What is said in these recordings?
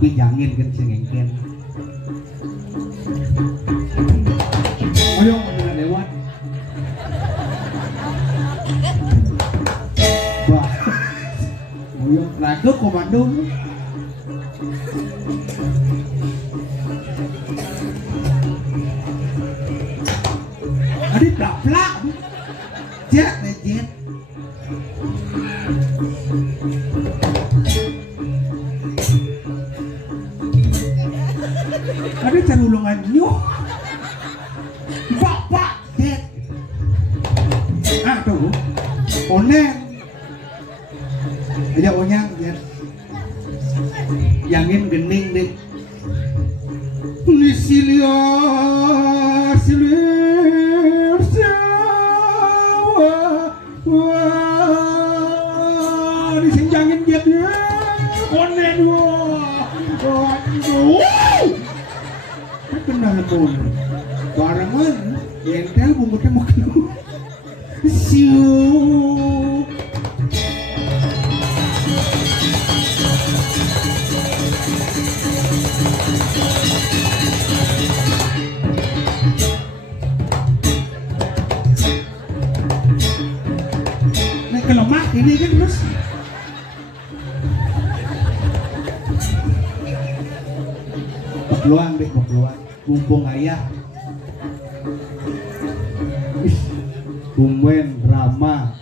tapi jangan kan sengengken. Ayo udah lewat. Wah. Ayo lagu komando. Adik plak. Jet jet. Ada carulungan nyuh. Pak, jet. Tuh. Onen. Aja onyang, jet. Yangin gening deh. Silia. Wah, disenjangin jet ya. Onen wah. Kenal pun barengan entel bungkusnya makan siu nah kalau mak ini kan terus peluang deh peluang mumpung ayah tumben drama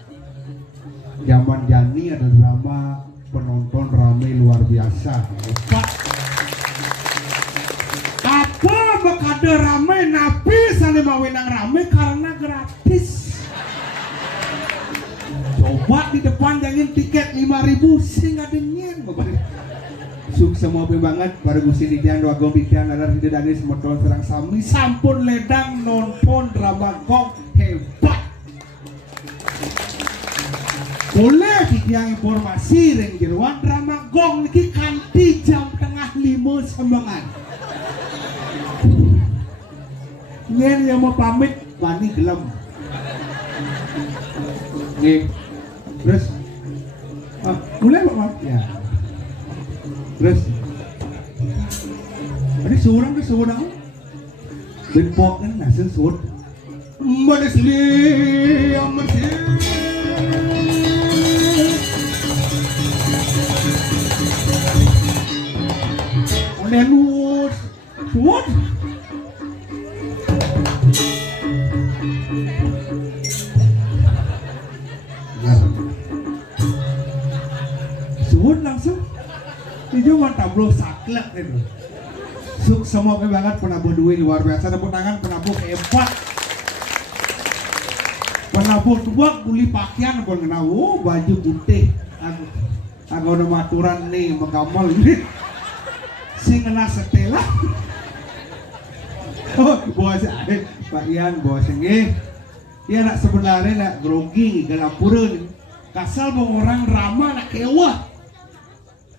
zaman Jani ada drama penonton rame luar biasa. Apa bakada rame napi sani mawinang rame karena gratis. Coba di depan jangan tiket 5.000 sing ada nyen sukses mobil banget para gusin didian dua gom didian ada di danis motor serang sami sampun ledang nonton drama gong hebat. Boleh didiang informasi ring jeruan drama gong niki kanti jam tengah 5 sembangan. Nyen yang mau pamit bani gelem. Nih, terus mulai Pak ya. Terus ada seorang ke seorang benpok kan nasi sud manisli amasih onenus sud sud langsung itu mantap bro saklek itu. Suk semua banget penabuh duit luar biasa tepuk tangan penabuh hebat. Penabuh tua kuli pakaian pun kena baju putih. Aku udah maturan nih mengkamal ini. Sing kena setelah. Oh bos Pak Ian bos ini. Ya nak sebenarnya nak grogi galapureun. Kasal bang orang ramah nak kewah.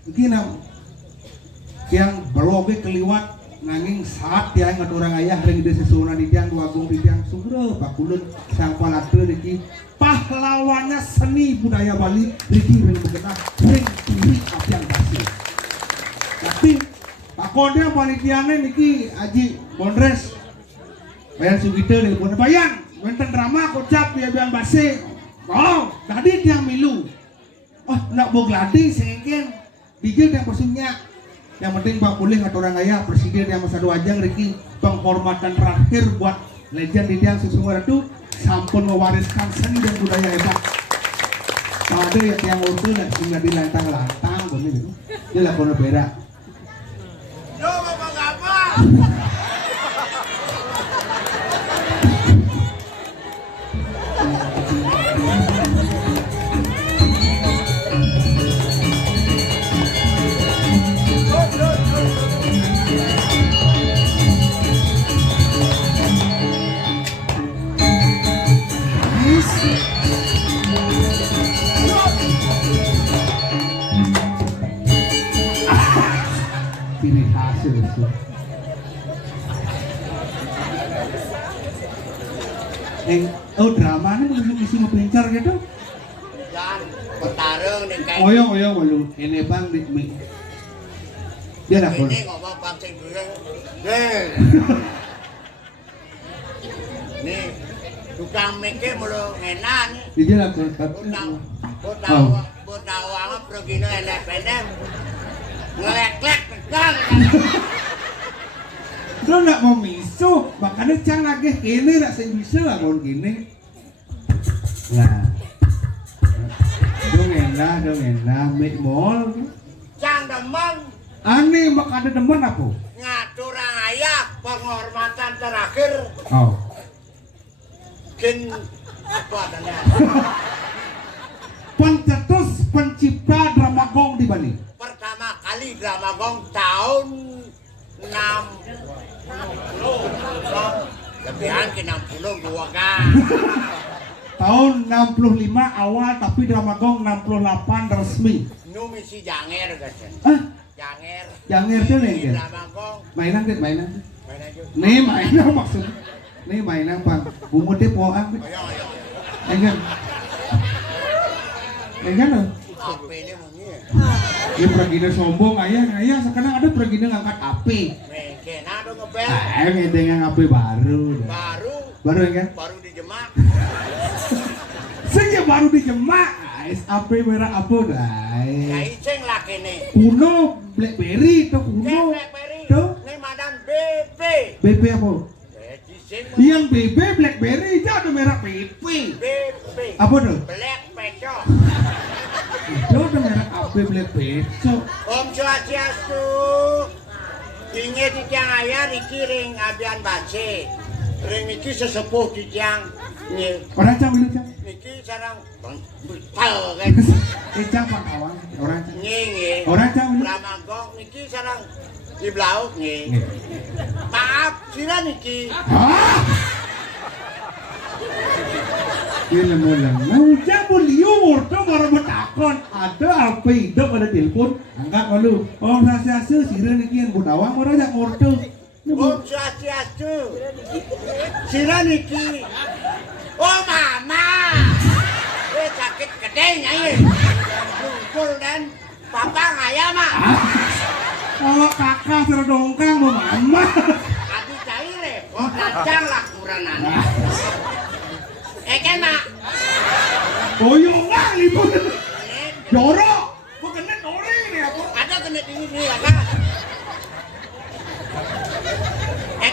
Mungkin yang belobe keliwat nanging saat yang ngat orang ayah ring di sesunan di tiang dua gong di tiang sugro bakulun sang palatre diki pahlawannya seni budaya Bali diki ring begenah ring turi apiang basi. Tapi Pak Konde panitiane niki Aji Bondres Bayan Sugite dari Bone Bayan wenten drama kocap dia biang basi. Oh tadi tiang milu. Oh nak bog lati sengken Digil yang bersunya yang penting Pak Pulih atau orang ayah presiden yang masa 2 ajang Riki penghormatan terakhir buat legend di tiang sesungguhnya itu sampun mewariskan seni dan budaya hebat. Ada yang tiang urtu dan hingga di lantang-lantang begitu dia lakukan berak. Yo bapak apa? Pilih hasil itu. Drama ini mungkin isi mau pencar gitu. Yan, bertarung nih kayak. Oyong malu. Ini bang di Dia nak Ini ngomong bangsa goreng. Nih, tukang mikir mulu enak nih. Dia nak Botau apa pergi enak pendek. Ngelek-lek tegang. Lo nak mau miso, makanya cang lagi kini nak sing bisa lah kon kini. Nah, dong enak, make mall. Cang demen Aneh makanya demen apa? ngatur ayah penghormatan terakhir. Oh, Kin apa adanya? pencetus pencipta drama gong di Bali. Pertama kali drama gong tahun 60 lebihan ke 62 kan. Tahun 65 awal tapi drama gong 68 resmi. Nu misi janger guys. Ah, Janger. Janger tuh nih, kan? Drama gong mainan. main aja. Nih mainan maksudnya. Nih mainan pang. Bunga deh poang. Ayo. Enggak. Enggak loh. Apa ini mungkin? Dia pergi sombong ayah sekarang ada pergi ngangkat HP. Mungkin ada ngebel. Ngedeng HP baru. Baru kan? Baru dijemak. Saya baru dijemak. HP merah apa dah? Iceng lah kene. Kuno BlackBerry tuh kuno. Blackberry. Tuh Ini madan BB. BB apa? Iceng Yang BB BlackBerry ada merah BB. BB. Apa tuh? Black pecok. Itu ada merah HP BlackBerry. Om Swastiastu. Ingat di tiang ayah dikiring abian bace. Ring niki sesepuh di tiang. Nih, Orang cang dulu cang. niki sarang brutal kan. Cang pak kawan. Orang cang. Nggih. Orang cang dulu. Lamagong niki sarang di belauk nggih. Nih. Maaf, sira niki. Hah? Dia lemu-lemu, cabut liur, tuh baru bertakon. Ada apa hidup ada telepon, angkat malu. Om Swastiastu, sira niki yang budawang, orang jak ngorto. Om Swastiastu. Sira niki. Oh mama. Sakit gede nyai. Kumpul dan papa ngaya mak. Kalau kakak serdongkang mau mama. Adi cair kok lancang lah kuranan. Kan mak. Boyongan ibu. Jorok. Bukan nori ini apa? Ada kena di sini ya kan.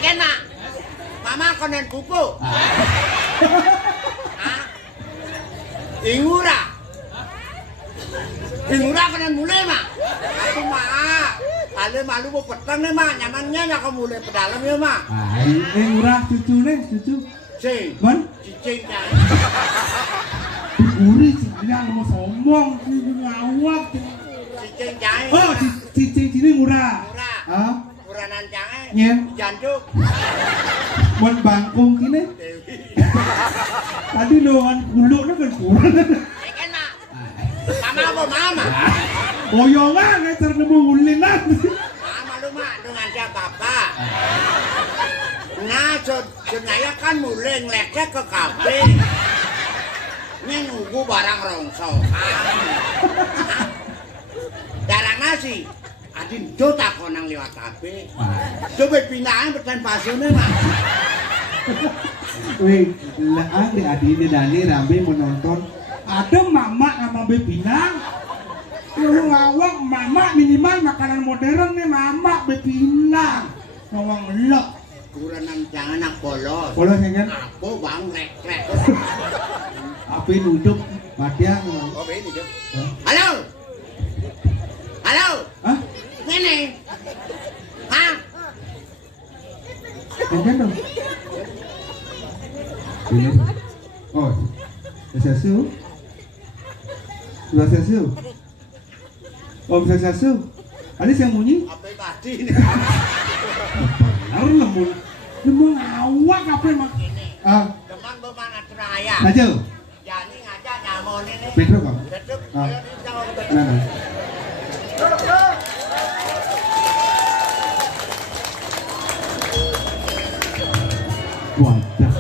Kan mak. Mama konen kuku. Hah? Ingura konen mulai mak. Aku mak. Ale malu mau petang nih mak. Nyamannya nggak ke mulai pedalam ya mak. Ah, ini murah cucu nih, cucu. Cing. Ban? Cicing kan. Uri cincin mau sombong, cincin ngawak. Cicing jahit. Oh, cincin sini murah. Murah. Ah, Uranan jahit. Nyen. Janjuk. Mon bangkong kini. Dewi. Tadi loan kuluknya kan kurang. Kan mak. Mama apa mama? Boyongan ngecer nemu ulinan. Mama lu mak dengan siapa papa. Nah, jenaya kan mulai ngelekek ke kafe. Ini nunggu barang rongsokan. Darang nasi. Adin do takon nang liwat kafe. Coba pindahan bertahan pasune mak. Wih, lah adik-adik Dani Rambe menonton. Ada mama sama Bepinang. Lu ngawak mama minimal makanan modern nih mama Bepinang. Ngawang melok. Kuranan jangan nak polos. Polos ya kan? Apa bang rek-rek. Api duduk matian. Oh ini dong. Halo. Halo. Hah? Ini. Hah? Kan dong. Ini. Oh. Sesuatu. Sesuatu. Om Sesuatu. Ada yang bunyi? Apa tadi ini? Benar lemu ngawak apa emang? Ah, Teman bermana teraya. aja. Jadi ngajak nyamon ini. Pedro kok. Deduk. Ah. Ayo dijawab. Nah. Wadah.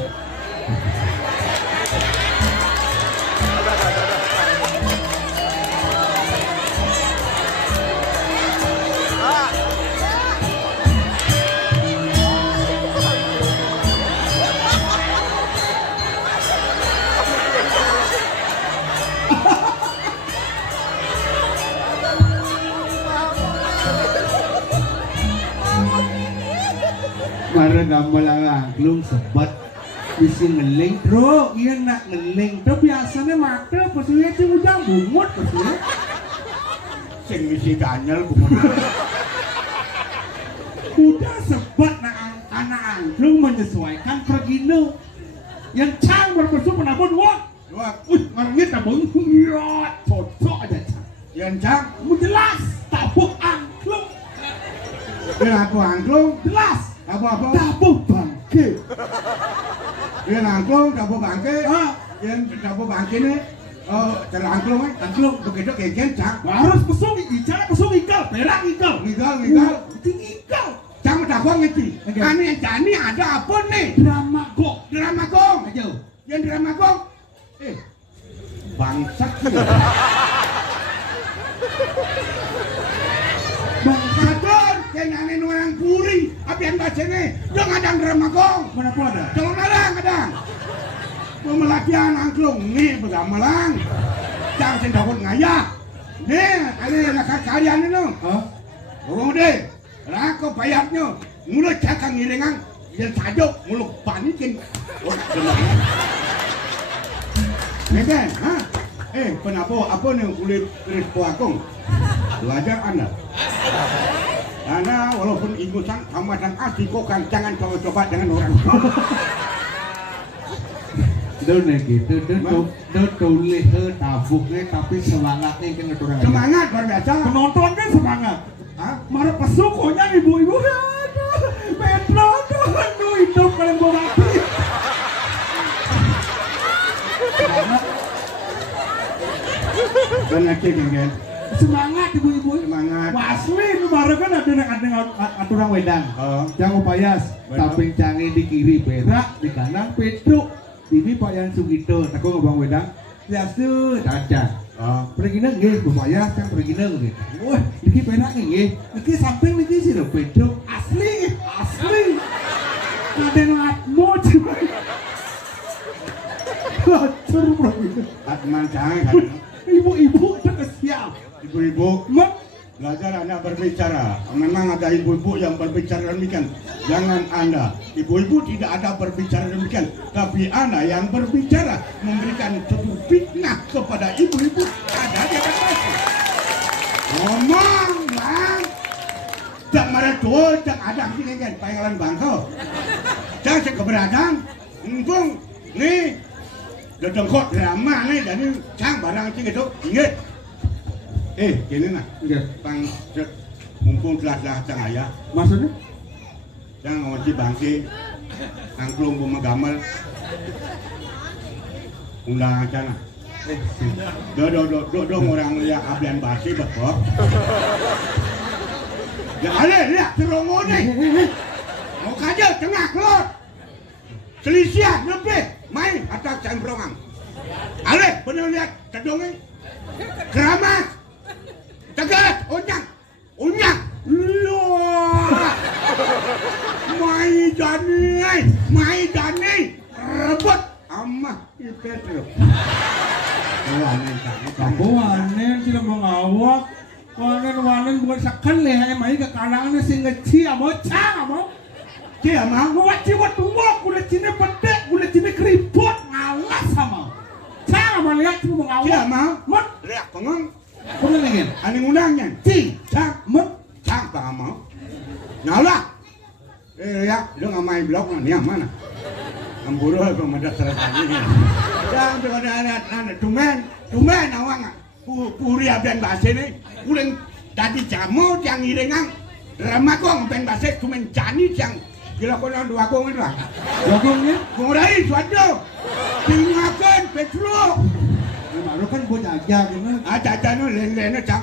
Para gambar angklung sebat bisa ngeling bro, iya nak ngeling bro biasanya mata pesunya sih udah bungut pesunya Sing isi kanyel bungut. udah sebat nak anak angklung menyesuaikan pergino yang cang berpesu penabun wah Wah, orangnya tabung hirot cocok aja cang yang cang, mau jelas tabung angklung dia aku angklung, jelas apa-apa. tabung bangke Dia angklung, dapur bangke. ah Yang dapur bangke ni, cara angklung angklung begitu kayak cang. harus pesung icara pesung ikal perak ikal Ngigal, tinggi ikal cang dapur ngerti. Oke. Ani ada apa nih? drama kok Drama gong. aja Yang drama gong. Bangsat. Bangsat kan, kenyanin orang puri. Apian baca nih, dong ada drama gong. mana pun ada Jangan kadang. Pemelatihan angklung nih begamelang. Jangan sing dapat ngaya. Nih, ada lakat kalian ini. Hah? Orang deh, rako payatnya. Mulut cakang ngiringan, yang tajok mulut panikin. Oh, sebenarnya. Nih kan, ha? Apa nih kulit keris puakung? Belajar Anda. Anda walaupun ingusan sama dan asli kok kan jangan coba-coba dengan orang. Đâu này gitu, đâu tulis tabuknya tapi semangatnya kan orang aja. Semangat luar biasa. Penonton kan semangat. Hah? Marah pesukonya ibu-ibu, aduh, Petro, aduh, hidup kalian gua mati. Semangat, Banyak kan? semangat ibu-ibu. Semangat. Asli itu baru kan ada aturan wedang. Oh. Jangan payas, Benar. samping canggih di kiri berak, di kanan Petro. Ini Pak Yan Sugito, aku ngobang wedang. Liasu, caca. Oh. Pergi nggih, bupaya yang pergi nggih. Wah, iki penak nggih. Iki samping niki sih lho, Pedro. Asli. Ada ngatmo coba. Lacur bro. Atman jangan kan? Ibu-ibu udah siap. Ibu-ibu Mak, belajar Anda berbicara. Memang ada ibu-ibu yang berbicara demikian. Jangan Anda. Ibu-ibu tidak ada berbicara demikian. Tapi Anda yang berbicara memberikan satu fitnah kepada ibu-ibu. Ada di atas pasti. Ngomong bang. Tak marah tua, tak ada sini kan. Panggilan bangkau. Jangan keberatan. Mumpung nih. Dedengkot drama nih. Dan ini cang barang sini itu. Ingat. Gini nak. enggak. Bang, mumpung telah cang ayah. Maksudnya? Jangan ngonci bangke, angklung bumegamal, undang aja nah. Do orang lihat abian basi betul. Ya ale lihat terongo nih. Mau kaja tengah keluar. Selisian lebih main atas cembrongan. Ale bener lihat tedongnya. Keramat. Tegas, unyang. Loh. Mai Dani, rebut amah Petro. Wanen sila mengawak. Wanen bukan sekali leh hanya main ke kalangan si ngeci amo cang amo. Dia mah Ngawaci waktu wak udah cina pedek, udah cina keriput ngawas sama. Cang amo lihat cuma dia mengawak. mah Mat, lihat pengong kau lagi? ane ngundangnya. Cang, cang pak mau. Ngalah. Ya, lu ngamai blok nih yang mana? Amburu pemedat selatan ini. Jangan berkata anak tumen awang. Puri aben bahasa ini, ulang tadi jamu yang irengang. Drama kong ben bahasa tumen jani yang gila konon dua kong itu. Jagungnya? Kurai suatu. Tinggalkan Petro. Baru kan gua jaga gitu. Ada nu len cang.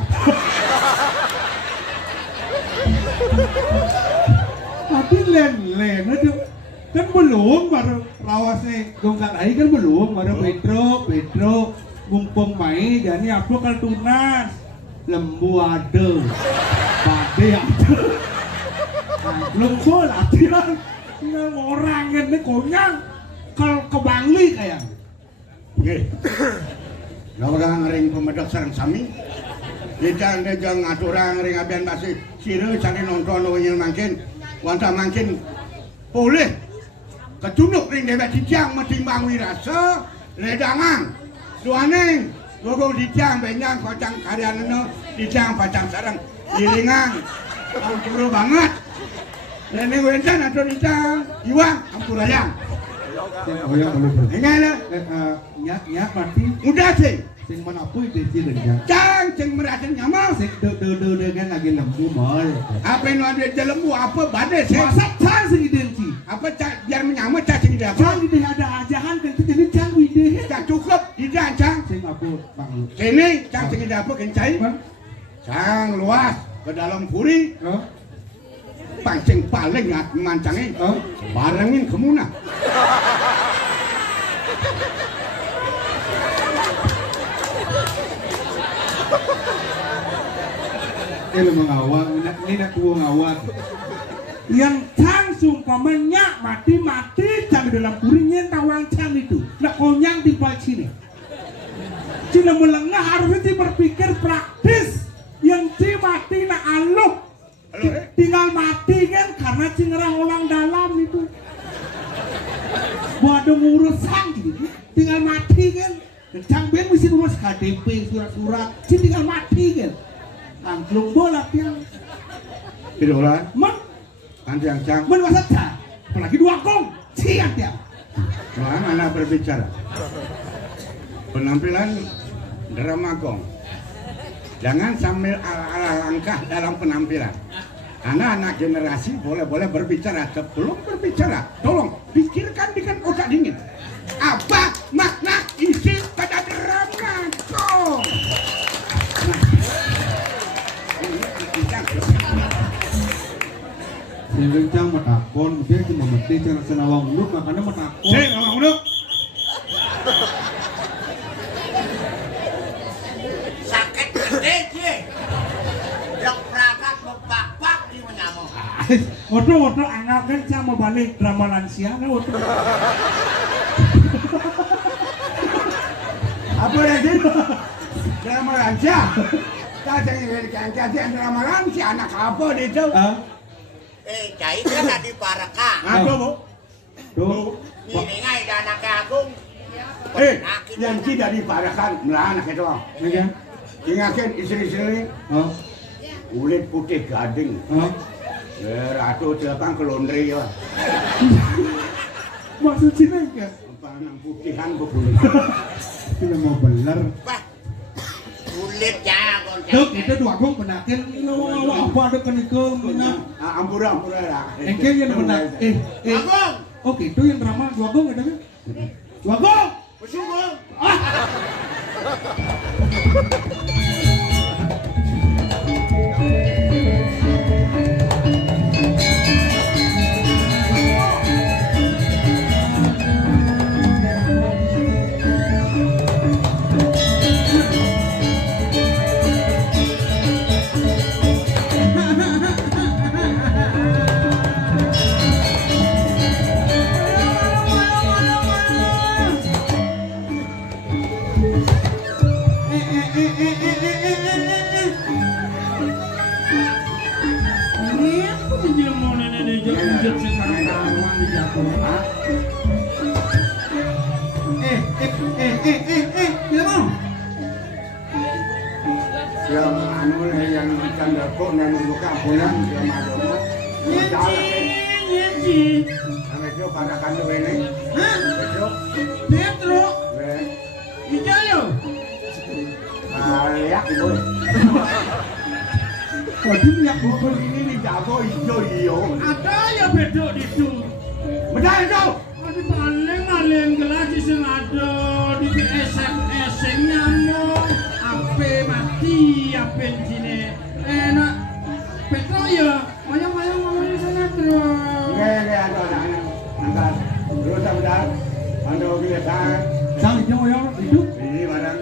Tapi len itu kan belum baru rawasnya dongkar aja kan belum baru Petro mumpung main jadi apa kalau tunas lembu ada bade ada lembu latihan nggak orang ini konyang kalau ke Bangli kayak Nggih. Lah orang ngering pemedak sareng sami. Kita ndejang aturang ring abian basi sire cari nonton yang mangkin. Wanta mangkin boleh kecunduk ring dewek dijang metimbang wirasa ledangang suaning gogo dijang benyang kocang karyanana dijang pacang sareng ilingang ampura banget nene wencan atau dijang iwang ampurayang Hoyong belum. ingat lah Nyak mati udah sih sing manapun desi dengan cang ceng merasin nyamal sing de kan lagi lembu mal. apa yang ada di lembu apa badai sih Masa cang sing identik. apa biar menyamar cang sing dia Cang ide ada ajahan kan itu jadi cang ide. cang cukup tidak cang Sing aku bang lu. sini cang sing dia apa kencai Bang. cang luas ke dalam puri Oh. pancing paling mancangnya Oh. barengin kemuna Lu mengawal, ini nak tua ngawal. Yang cang sungkamannya mati cang di dalam puringnya tawang cang itu. Nak konyang di bawah sini. Cina melengah harusnya berpikir praktis. Yang ci mati nak aluk. Tinggal mati kan karena cingerang orang dalam itu. Buat urusan gitu. Tinggal mati kan. Cang ben mesti urus KTP surat-surat. Tinggal mati kan. Angklung bola yang Pidolan men nanti yang cang saja apalagi dua gong siap ya mana berbicara penampilan drama gong jangan sambil ala langkah dalam penampilan anak-anak generasi boleh berbicara sebelum berbicara tolong pikirkan dengan otak dingin apa makna isi pada drama gong sehingga cang matakon dia cuma mati cara senawang unduk makanya matakon ngomong dulu sakit gede sih yang perangkat mempak-pak di menyamuk waktu anak kan cang mau balik drama lansia kan waktu apa lagi drama lansia Kajang drama lansia anak apa itu cai kan tadi paraka apa bu tuh ngiringai dana ke agung yang tidak diparahkan melah anak itu ya ingatkan istri-istri oh kulit putih gading oh ratu telepang ke laundry ya maksud Cina ya apa nang putihan kulit tidak mau beler bah kulit ya tuh itu dua gong penakin apa ada kenikung ampura lah engkel yang penak agung oke itu yang drama dua gong ada kan dua gong bersungguh tidak mau yang anu yang ikan dapur dan buka pulang dia malu Nyeci itu pada kantor ini hah? itu Petro Hijayo lihat ibu waduh ya bubur ini dijago hijau ada ya bedok di itu benar itu aduh paling gelas sing ada di SMS nyamuk ape mati ape sini enak Petro ya mayang ngomong sana terus ada angkat terus benar anda biasa sang itu itu ini barang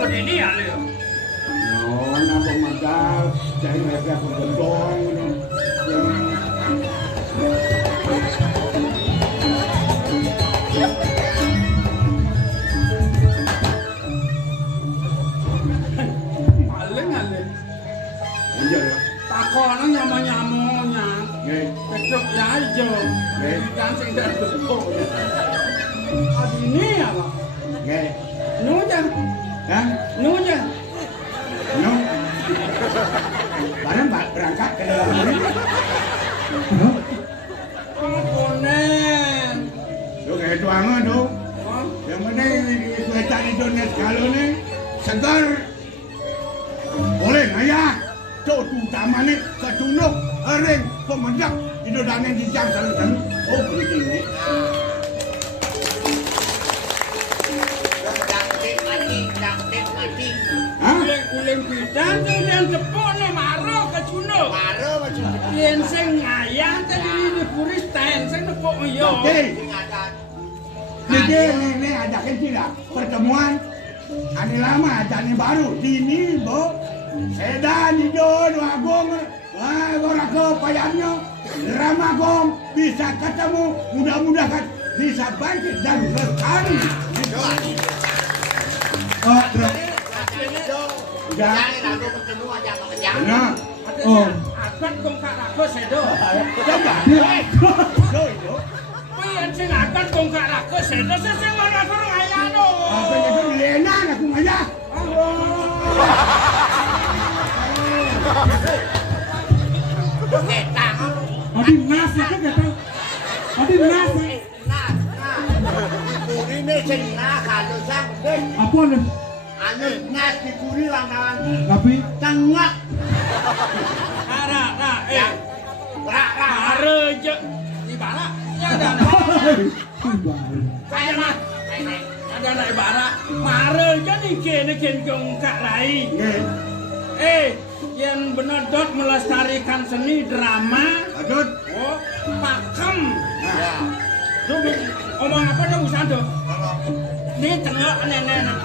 kok ini ya lho. No, napa modal cai mereka gendong. Aleng. Iya ya. Takono nyama-nyamonya. Nggih. Cocok ya ijo. Nggih. Kan sing dak betul. Adine ya, Pak. Nggih. Nujan. Hah? Nujan. No. Barang berangkat ke dalam negeri. Konen. Tuh kayak tuangan tuh. Hah? Yang penting kelihatan itu net kalau nih segar. Boleh ayah. Tuh utama nih kedunuk, ering, pemendak, itu daneng di jam saling. Oh penting nih. Dangdut mati. Hah? Uling bidan tuh yang tepukne maro ke Juno. Maro macam Yen sing ngayah tadi dipuri stand sing nepuk yo. Oke. sing ada. Ini ada tidak pertemuan. Ani lama, ani baru. Dini, Bo. Sedan hidon, wagong. Wah, gorako payahnya. Ramagong bisa ketemu. Mudah-mudahan bisa bangkit dan bertani. Oh, bro. Udah. Jangan lalu ketemu aja sama kerja. Benar. Oh. Akan kong kak rako sedo. Coba. Itu itu. Pian sing akan kong kak rako sedo sing mana karo ayah do. Apa itu lenan aku ngajak. Kita Adi nas ya kan kata. Adi nas. nah. Puri ni sing nah kalau sang dek. Apa nih? Anu nas di puri lang Tapi tengah. Ara Ya. Rak. Are je di bara. Ya ada. Saya mah. Ada anak bara. Mare je ni kene kong kak rai. Nggih. Yang benedot melestarikan seni drama. Adut. Oh, pakem. Ya. Tuh omong apa dah usah tuh. Ni tengok nenek.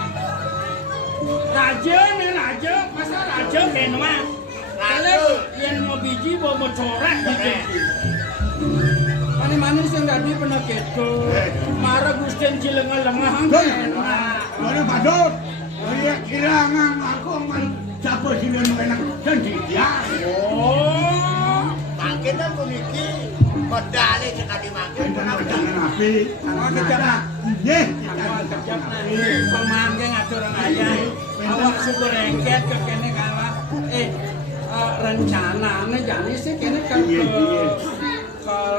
Raja ni raja, masa raja kena mah. Kalau yang mau biji mau corek gitu. Manis-manis yang tadi pernah gitu. Marah Gusten Cilengan lemah. Mana padut? Saya kehilangan aku man siapa sih yang enak dan dia. Oh, Makin dah puniki. Pedali sekali makin. Jangan api. awak kejap nak. Ye. Awak kejap nak. Pemangke ngatur orang ayah. Awak syukur engket ke kene kalah. Rencananya jadi sih kene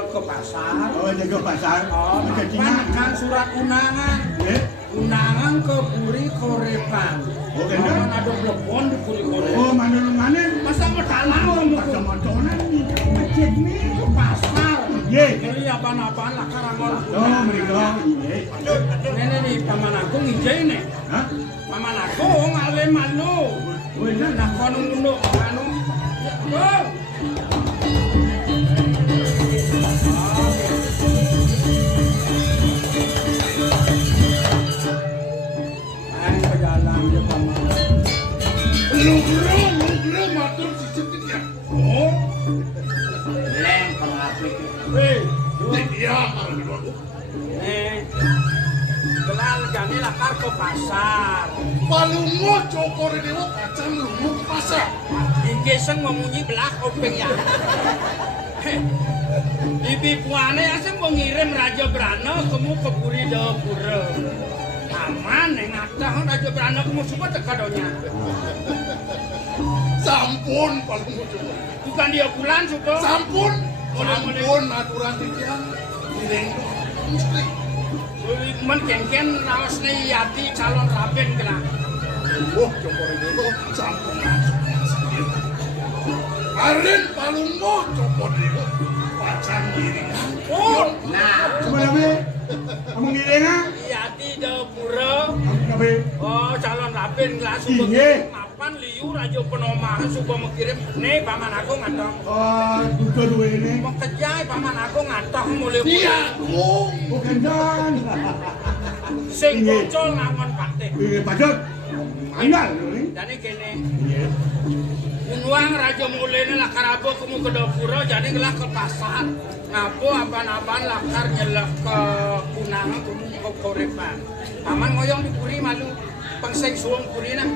ke pasar. Oh, jaga pasar. Oh, Ke Cina. kan surat undangan. Ye. Undangan ke Puri Korepan. Oh, kena? Kan ada blebon di Puri Korepan. Oh, mana mana? Masa bertanah om Masa motonan ni masjid ni. ke pasar. Ye. Beli apa-apaan lah karangol. Oh, mereka. Ye. Nenek di paman aku ngijai nih. Hah? Paman aku ngalih malu. Oh, ini Nah kono ngono anu. Bro. Ayo ke jalan dia paman. Lu matur sedikit ya. Oh. Leng pengapik. Weh, Iya, kalau Belal jani lakar ke pasar. Palungo cokor ini lo kacang lungo ke pasar. Inggeseng memunyi belah kopeng ya. Ibi puane asem mengirim Raja Brana kamu ke Puri Dapura. Aman yang ngacah Raja Brana kamu semua tekadonya. Sampun palungo cokor. Bukan dia bulan suka. Sampun. Sampun aturan titian. Direng mesti. Men ken nawas nih Yati calon raben kena. Oh, cokor ini lo sampun langsung. Aren palungo cokor ini lo pacan diri. Oh, Nah, Coba nabi. Kamu ngiri na? Yati Dapura. Kamu nabi. Oh, calon raben langsung. Iya. Mapan liu Raja Penomahan suka mengirim. Nih paman aku ngatong. Oh, dua ini. Mau kejai paman aku ngatong mulai. iya, Bung. Bukan dan. Sing bocol ngangon patih. Padut. Andal. Jadi kene. Uang Raja Mulene lakar abo kamu ke dapura jadi gelah ke pasar. Ngapo aban-aban lakar nyelak ke kunangan kamu ke korepan. Aman ngoyong di puri malu pangseng suang puri na.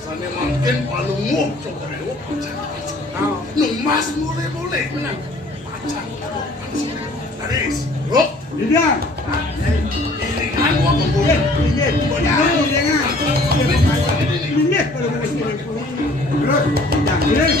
Sana mungkin palunguh coba lewat pacar. Numas boleh. Benar. Pacar. Taris. Rok. Lidah. Iringan gua boleh. Lidah. Terus. Lidah.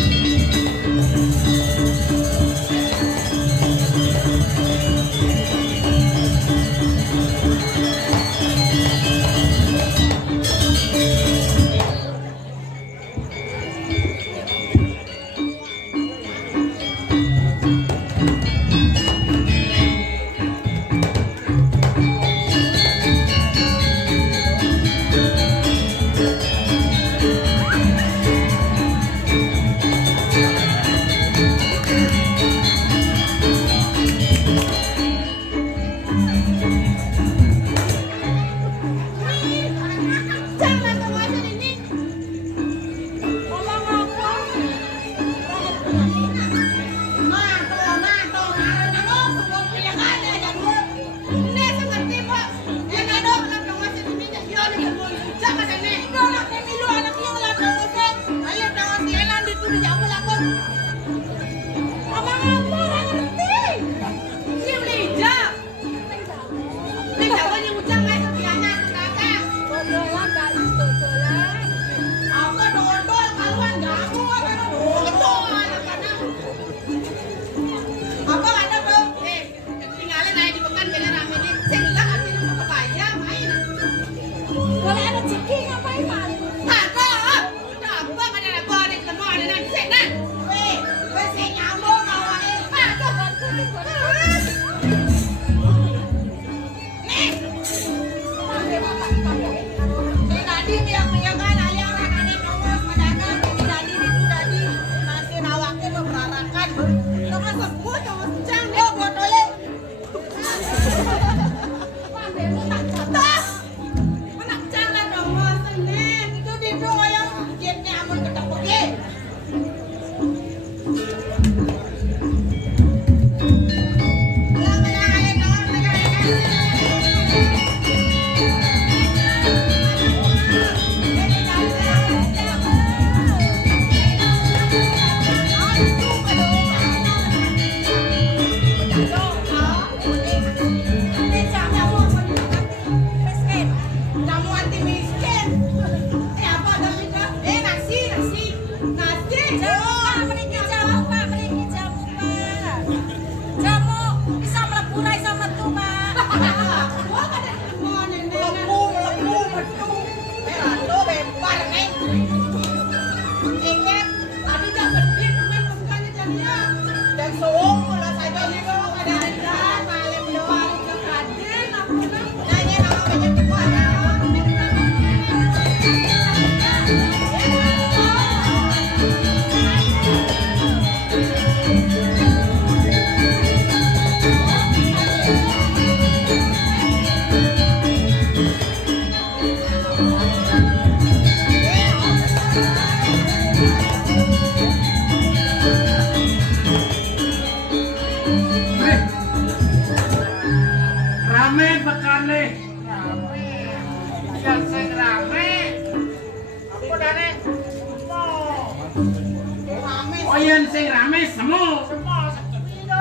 Oyen sing rame semu.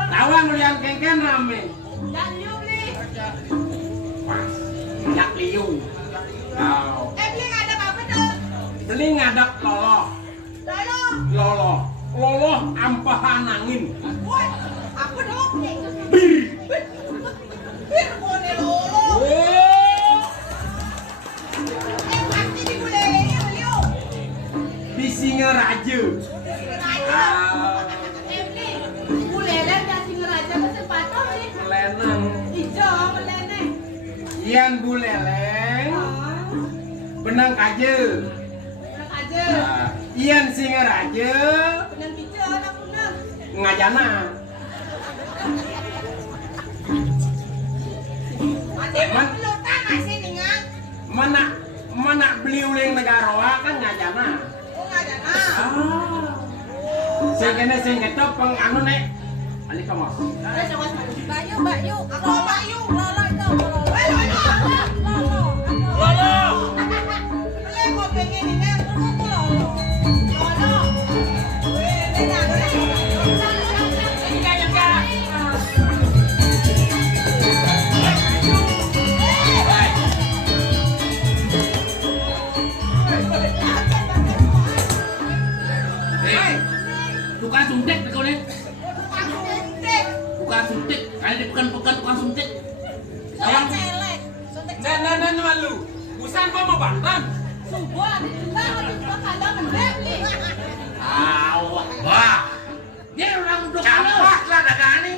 Tawang liang kengken rame. Dan liu beli. Jak liu. Beli ngadap apa tuh? Beli ngadap loloh. Lalu, Loloh. Loloh ampahan angin. woi, apa dong? Bir. Bir boleh lolo. Oh. Pasti di bulelenya beliau. Bisinga raja. Raja. Beli bulelen dan singa raja kesempatan nih. Lenang. Hijau bulelen. Ian buleleng. Benang kaje. Enak aja. Ian singa raja. Benang hijau anak benang. Ngajana. Mati belum tangan sini ngan. Mana beli uling negara ngajana. Oh ngajana. Sing kene sing ketok peng anu nek. Ali kamos. Bayu, Bayu. Apa Bayu? Lolo itu. Lolo. Lolo. Boleh kau pengen ini aku Lolo. Lolo. Ini Enggak. Tukang suntik kau nih. Tukang suntik. Kali ini bukan tukang suntik. Sayang celek. Nah, malu. Busan kau mau bantan? Subuh. Lah harus kalau mendek nih. Wah. Dia orang udah campak lah dagangan nih.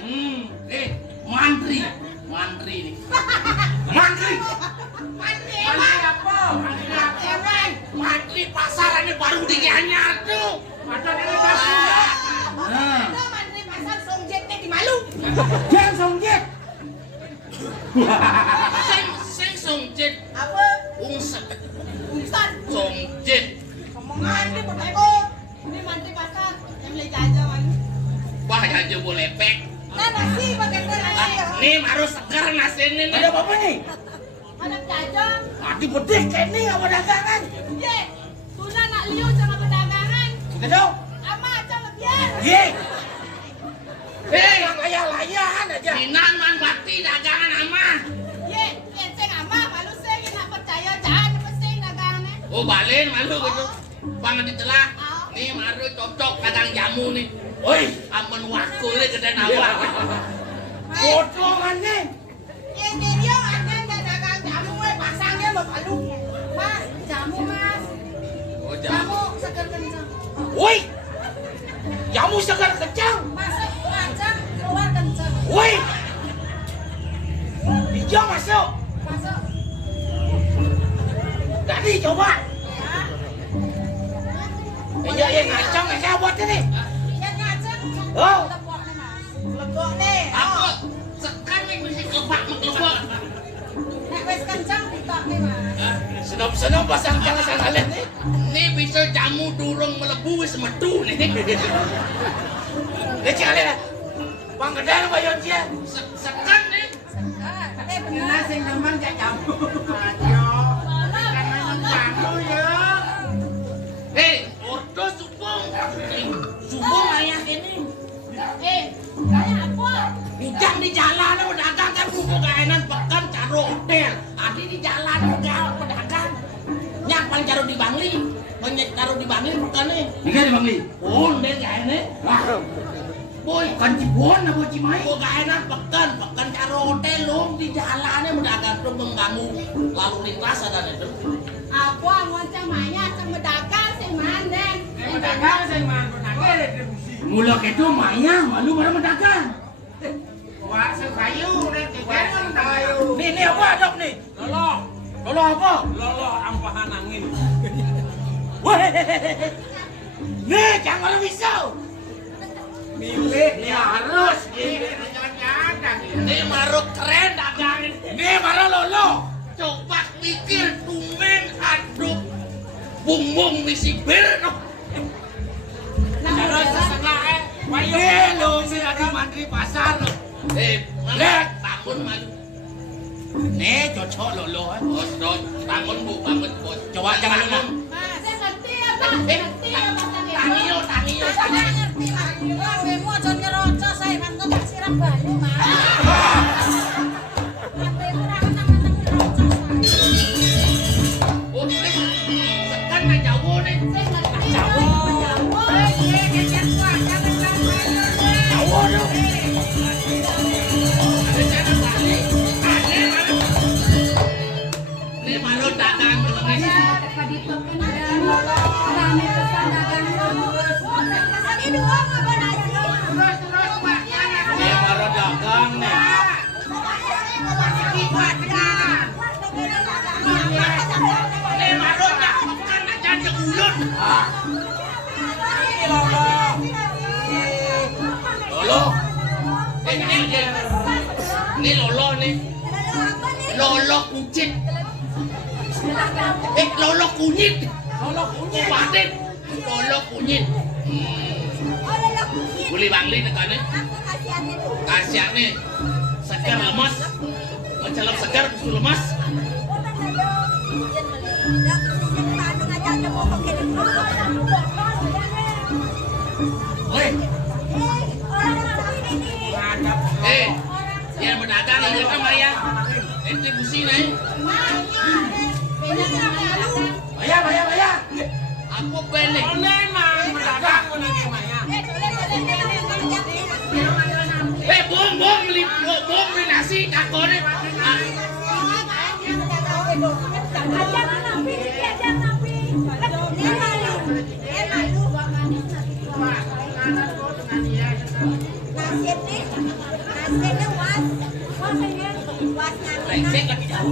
Mantri nih. Mandi Mantri apa? apa? Mantri pasar ini baru diganyar tuh. Pasar ini pasar. Itu mandi pasar songjeknya di Malu. Jangan songjek. Sing songjet Apa? ungset Urusan. songjet. Omongan ini bertekuk. Ini mandi pasar yang beli jajan man. Wah aja boleh pek. Nah nasi pakai nasi. Nih baru segar nasi ini nih. Ada apa nih? Ada jajan. Mati bedik ini apa dagangan? Ye. Tuna nak liu sama pedagangan. Kedau. Ama aja lebihan. Ye. Layah-layahan aja. Dinan man bakti dagangan amah. Ye. Enceng ama malu sing nak percaya jangan pesing dagangannya. Oh balen malu gitu. Banget ditelah. Nih maru cocok kadang jamu nih. Woi, aman wakule gede awak. Potongannya. Ini dia ada dagangan jamu pasangnya mau palu. Mas, jamu mas. Oh Jamu seger kencang. Woi. Jamu segar kencang. Masuk kencang, keluar kencang. Woi. Hijau masuk. Masuk. Tadi coba. Ya. Iya ngacang saya buat ini. Ya ngajak. Oh. Lepok nih mas. Lepok nih. Aku sekarang nih bisa kelebak mengelebak. Nek wis kencang ditok nih mas. Senop-senop pasang jangan salah lihat nih. Ini bisa jamu durung melebu wis metu nih. Ini cekali lah. Bang Gedang bayon dia. Sekan nih. Benar sing nemen gak jamu. Jamu ya. Ordo subung. Subung ayah ini. kayak apa? Ujang di jalan pedagang kan buku kainan pekan caro hotel. Adi di jalan udah pedagang. Nyak paling caro di Bangli. Banyak caro di Bangli bukan nih. Nika di Bangli. Oh, dia kayaknya. Boy, Kan Cibon apa Cimahi? buku kainan pekan caro hotel loh di jalannya pedagang tuh mengganggu lalu lintas ada itu. Apa macam mana sama dagang sing mandeng. Pedagang sing mangan retribusi. Mula itu Maya malu mana mendagang. Wah, sekayu nek dibangun kayu. Ini apa dok nih? Lolo apa? Lolo ampahan angin. Wah, nih jangan risau. Milik ya harus ini jangan. Ini maruk keren dagang. Ini maruk lolo. Coba pikir tumben aduk bumbung misi bir. Terus setengah Ini lo sih lagi mantri pasar lo. Lihat bangun malu. Nih cocok lolo. Oh, bangun bu, bangun bu. Coba jangan lolo. Mas, saya ngerti apa? Ngerti apa tadi? Tangiyo. Saya ngerti lah. Wemu aja nyerocos saya mantu tak siram banyu, Mas. Apa itu mentang-mentang nyerocos. Oh, ini sekan nggak jauh nih. Saya ngerti. Jawa. Jauh dong. Ini malu dagang televisi. Ini malu dagang nih. Ini malu dagang aja di ulut. Lolo. Ini lolo nih. Lolo kucing. Lolo kunyit. Lolo kunyit. Batin. Lolo kunyit. Oh, lelok kunyit. Buli bangli nekane. Aku kasihan itu. Kasiane. Segar lemas. Mencelap segar kudu lemas. Yang berdagang ini kan Maya. Ente busi nih. Maya. Aku belik. Memang berdagang aku lagi Maya. Bom beli nasi kakone. Lengsek lagi jauh.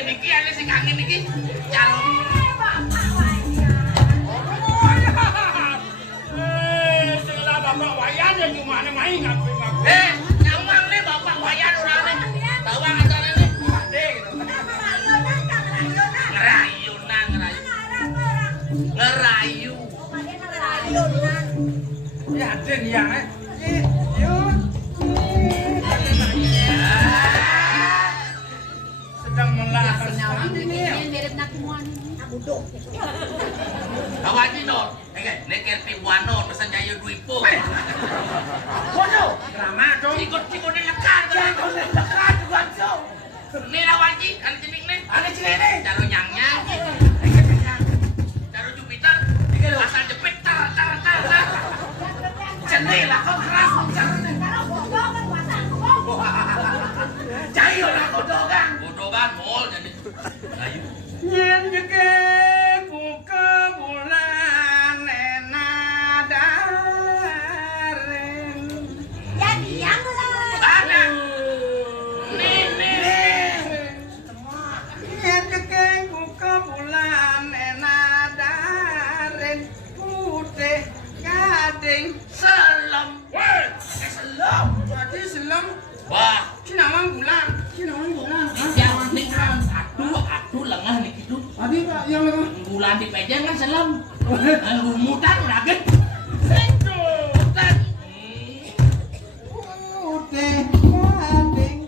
Niki ada si kangen niki calon. Segala bapak wayan yang gimana main ngaku-ngaku. Nyamang nih bapak wayan orang nih. Tawang antara nih. Pade gitu. Ngerayu. Ya den ya. Sedang melahas mirip nakuan. Kawaji no, neker piwano pesan jaya duipo. Bodoh, drama dong. Ikut di lekan, ikut di lekan juga so. Nih lawaji, ane jenik nih, ane jenik nih. Caro nyang-nyang, caro Jupiter, asal jepit tar. Jenik lah kau keras, caro nih. Cayo lah bodogan, mall jadi. Ayo. Yen jeke buka bulan enadaring. Jadi yang lah. Ada. Nih. Yen jeke buka bulan enadaring. Putih gading Selam. Weh, selam. jadi selam Wah, kinawang bulan. yang nih aduh lengah nih gitu. Adi Pak yang memang Bulan di pejang kan selam. Lumutan raget. Sentutan. putih gading.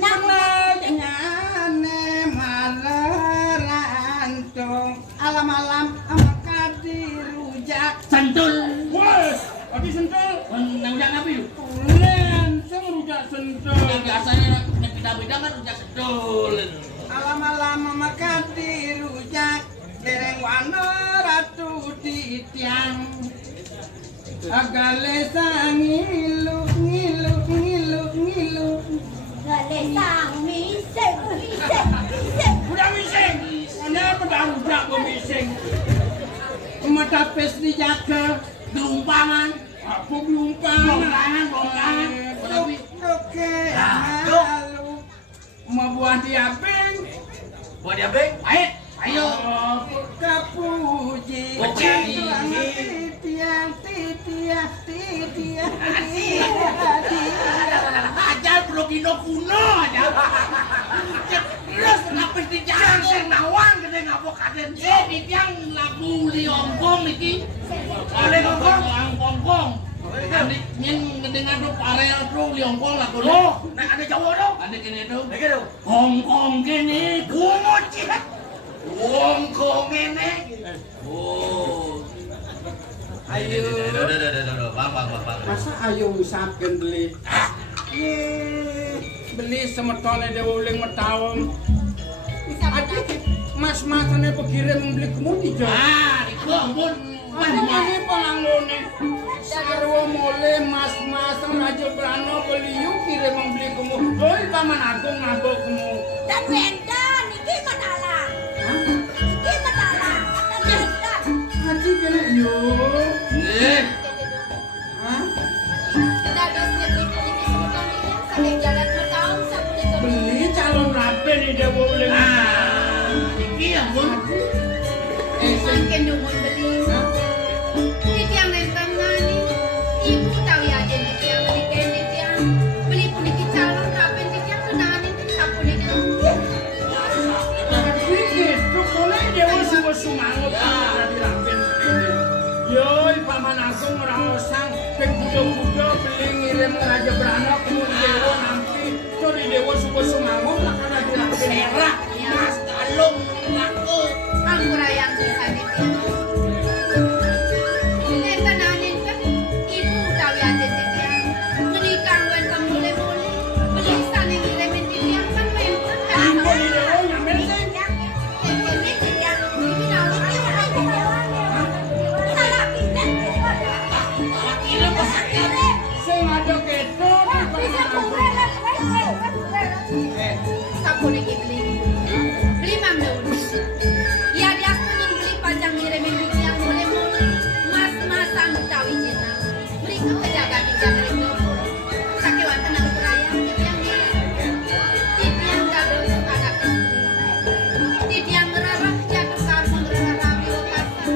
Nak rujak apa yuk? Tulen, saya rujak sendul. Yang biasanya nek beda-beda kan rujak sedul. Lama-lama makan di rujak, dereng wano ratu di tiang. Agak lesa ngilu. Galesang miseng. Udah mising, kenapa dah rujak bermising? Mata pes dijaga, Gelumpangan. apa gelumpangan? Oke, lalu mau buah diapeng. Buat dia beng, pahit. Ayo. Kapuji. Oke. Titiang. Ajar Brokino kuno aja. Terus kenapa di jalan sing nawang gede ngapok kaden. Di tiang lagu Lionggong iki. Oleh Hongkong. Nanti nyen ngedengar do parel bro Lionggong lagu. Oh, nek ada Jawa do. Ada kene do. Nek do. Hongkong kene kumut sih. Hongkong kene. Oh. Ayo. Bang. Masa ayo usahakan beli? Beli semetone dewa uling metawon. Adik mas-masane pekirim membeli kemudi jo. Itu ampun. Aku mani panganggone. Sarwa mole mas-masan aja berano beli yuk kirim membeli kemudi. Doi paman agung ngabok kemu. Dan wendan, iki menala. Iki menala. Dan wendan. Hati kena yuk. Nggih. Hah? Dados nyetik-nyetik sebutan ini, saking jalan bertahun sabun itu. Beli calon rapi nih dewa uling. Iki ampun. Makin dumun beli. Titiang rentang nani. Ibu tahu ya aja titiang beli kain titiang. Beli pun iki calon rapi titiang kenanin sabun itu. Begitu, boleh dewa semua sumangut dari rapi sendiri. Yoi, paman agung merangosang kuda-kuda beli ngirim raja beranak kemudian dewa nanti dari dewa semua sumangut akan ada rapi merah. Mas kalung laku. Anggur ayam bisa titiang. Nenten nanin kan ibu tahu ya aja titiang. Menikah wen kemule-mule. Beli sana ngirimin titiang kan menten kan. Ibu di dewa nyamel sih. Ini titiang. Ini nalu titiang. Salah kita. Kira pasakit. Sing ada keto di Bisa paman agung. Sabun iki beli. Beli mang dulu. Ya dia kuning beli pajang ngirimin biji yang mulai-mulai. Mas-masan tawi jina. Beli ke pejaga-pejaga itu. Sakit wanten aku beraya. Titiang ngirim. Titiang gadol anak istri. Titiang ngerarah jatuh karma ngerarah biwakasan.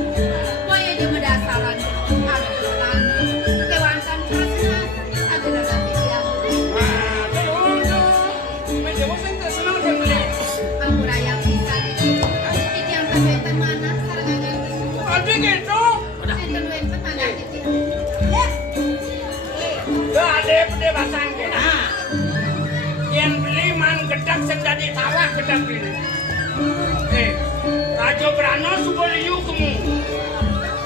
Boya dia medasaran. Aduh, kewantan kasna. Aduh, rasa titiang. Dewa sing seneng beli. Anggur ayam bisa titiang sampai mana sekarang agak Adik gitu. enten wenten mana titiang. Gak ada pede basang kena. Yang beli man gedak sing dadi tawah gedak ini. Raja Brana subuh liu kemu.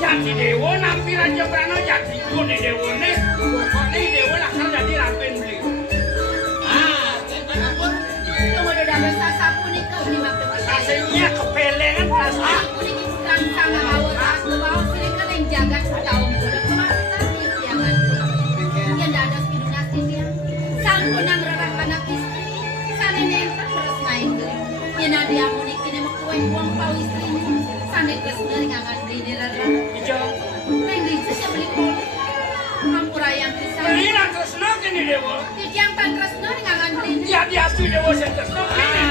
Jadi dewa nampi Raja Brana jadi ku di dewa ne. Pokoknya dewa lakar jadi rapen beli. Tunggu udah ada sapu nih kau di waktu Rasanya kepelengan rasa. Sapu nih kurang sama awas bawah sini kan yang jaga setahun udah kemana titiang yang dah ada spiduna titiang. Sangku nang rarah anak istri. Sana nenten terus main beli. Yang ada yang mau kini mau kue uang pau istrinya. Sana kesner ngangan beli di rarah. Ijo. Main di itu beli kopi. Hampur ayam pisang. Beli nak terus nak ini dewa. Titiang pan tresno ngangan beli. Ya diasui dewa sing terus nak ini.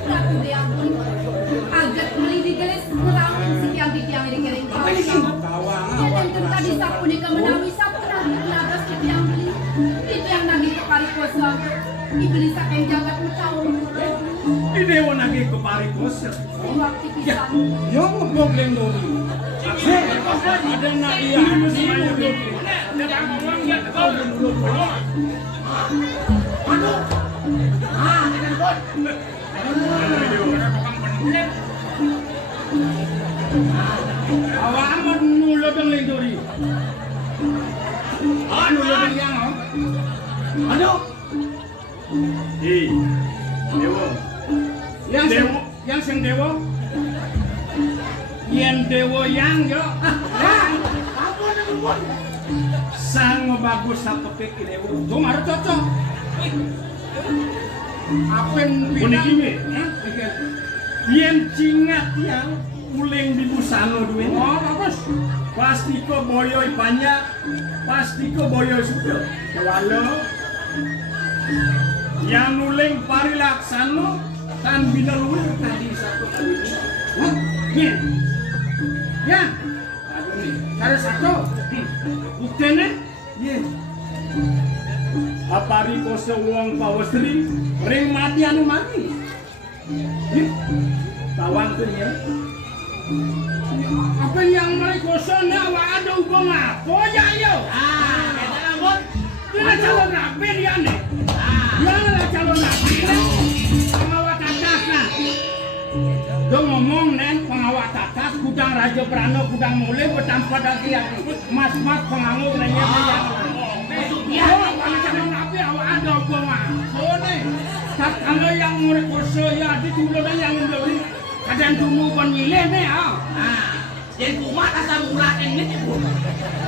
Prabu diampun. Agak beli di gelis ngerawin si tiang-tiang di kering Bawang. ya tenten tadi sapu nih kemenawi sapu lagi nagas di tiang beli. Di tiang nagi ke pari kosong. Ibeli saking jagat metau. Di dewa nagi kepala parikos. Waktu pisan. Yo ngobok lendori. Ada nak iya semuanya dulu. Ada ngomong ya kau dulu. Aduh. Ah, dengan bot. Awak amat nulo dong lendori. Nulo dong yang oh. Aduh. Dewa. Yang sing dewa. Yen dewa yang yo. Apa dengan bot? Sang bagus sa kepik dewa. Tuh harus cocok. Apen Puniki yen cingat yang uling di busano duwe. Oh, bagus. Pasti ko boyoy banyak. Pasti ko boyoy sudah. Walau yang uling parilaksano tan binaluwi tadi satu kali ini. Hah? Yen. Ya. Aduh nih. Karo satu. Buktene? Yen. Apari ko sa uang pawastri ring mati anu mati. Tawang tuh ya. Apa yang mereka sana awak ada hubung apa ya yo? Ah, dengan bot. Dia calon nabi dia nih. Dia lah calon nabi nih. Pengawat atas nah. Dia ngomong nih pengawat atas kudang Raja Prano kudang mulai bertanpa daki yang mas-mas penganggur nanya yang. Oh, kalau calon nabi awak ada hubung apa nih? Kalau yang mereka saya di dulu yang beli. Kadang dulu kon nyileh nih ah. Jadi kumat asal murah ini ibu.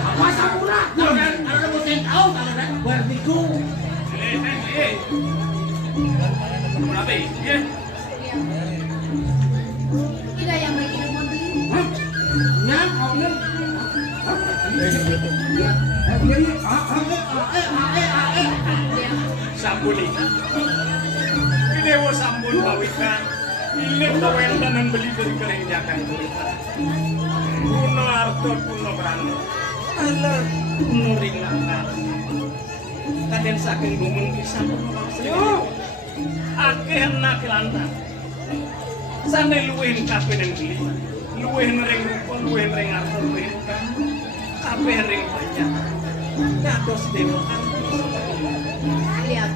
Apa asal murah? Kalau musim tahu kalau dah berdiku. Kenapa? Ya. Tidak yang beli mau beli. Hah? Nyam, kau nih. Sabun ini. Dewa sambun kawikan. Ilit kawentan beli dari kerenjakan. Kuno arto kuno berano. Alah kuno ringan. Kaden saking gumun kisah yo. Akeh anak lanang. Sane luwih kabeh nang beli. Luwih ring rupa, luwih ring arto, luwih kabeh ring banyak. Ngados dewa kan. Lihat.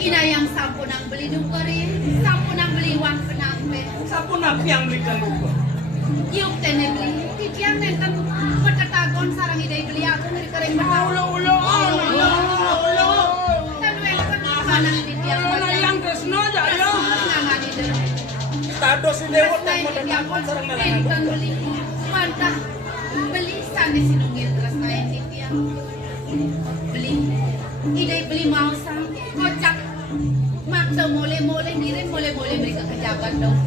Ina yang sampun ang beli dukerin, sampun ang beli uang penampe. Sampun aku yang belikan lupa. Yuk tene beli, titiang nenten petetagon sarang idai beli aku ngeri kering bertahun. Ulo. Tanwel kan manang titiang Yang tresno aja yo. ngangani deh. Tados si dewa Terus tak naik titiang mendengarkan sarang nenten beli, mantah beli sana sinungin terus naik titiang. Beli, idai beli mau sang kocak. Maksa mole-mole ngirim mole-mole mereka ke jabat dong.